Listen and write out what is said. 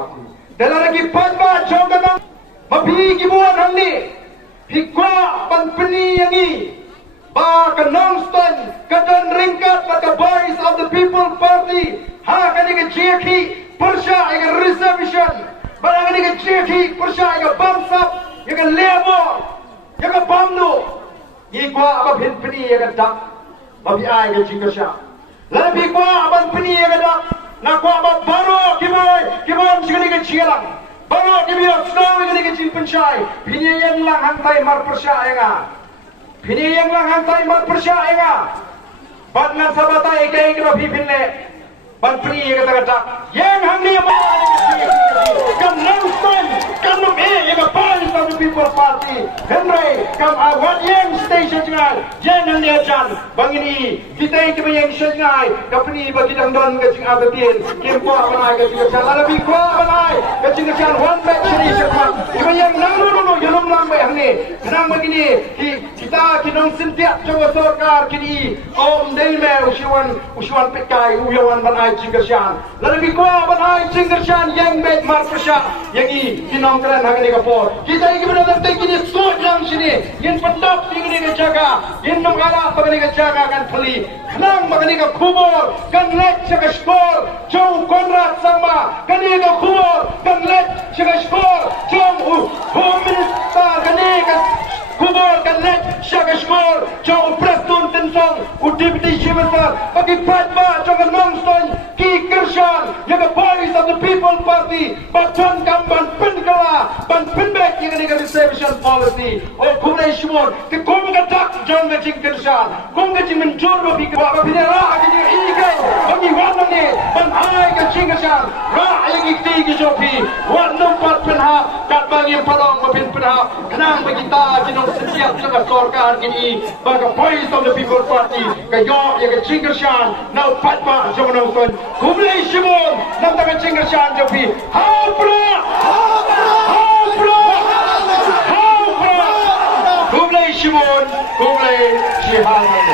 Party. Dalam lagi patba jangka mapi kibuan handi hikwa panpeni yangi ba kanongstun kadan ringkat pada Voice of the People Party ha kani ke JK persya ega reservation ba kani ke JK persya ega bamsap ega lebo ega bamnu hikwa aba pinpeni ega dak mapi ai ega jingasha labi kwa aban peni ega dak na kwa aba baro kiboy chigani ke chialang baro kibiyo snow ega ke jimpenchai pini yang lang hantai mar persya ega Pini yang lang hantai mar persya ega bat ngan sabata ega ega pipinne ban peni ega tagata yang hangni ma kam nangsten kam me ega Voice of the People Party Henry kam awat yang station jangan yang hangni ajan bang ini kita ke yang shengai kapni bagi dangdon ke jing abatin kimpo banai ke jing chan ala bi kwa banai ke jing chan one match ni sepak iba yang nangnu yelum lang ba hangni kenang begini kita kinong sintiak jawa sarkar kini om deime usuan pekai uyawan banai jing chan lalu bi kwa banai jing chan yang bet mar persya yang i kinong kran hangni ka por kita ini benar kini sot yang sini yin pendap ini ke jaga yin nong ala pagani ke jaga kan peli kenang magani ka kubur kan let jaga skor jauh Konrad sama kani ka kubur kan let jaga skor jauh home minister kani ka kubur kan let jaga skor jauh Preston Tensong deputy minister bagi patba jaga nongson ki Kershan yang Voice of the People Party bacan kamban penkala ban penbek yang ini reservation policy oh kumai shumon ke kum gadak jang ngajing Kershan kum ngajing menjor bi ke ba binara ke ini ke bagi wan ni ban hai ke Kershan ra ai ki ki jopi wan number penha kat bagi padong mapin penha kenang bagi ta jinong setiap jaga sarkar kini bagi Voice of the People Party ke yo yang ke Kershan now patba jang nongson kumai shumon nam ta ke Kershan jopi ha bro Kumlay Shimon, Kumlay Shihan.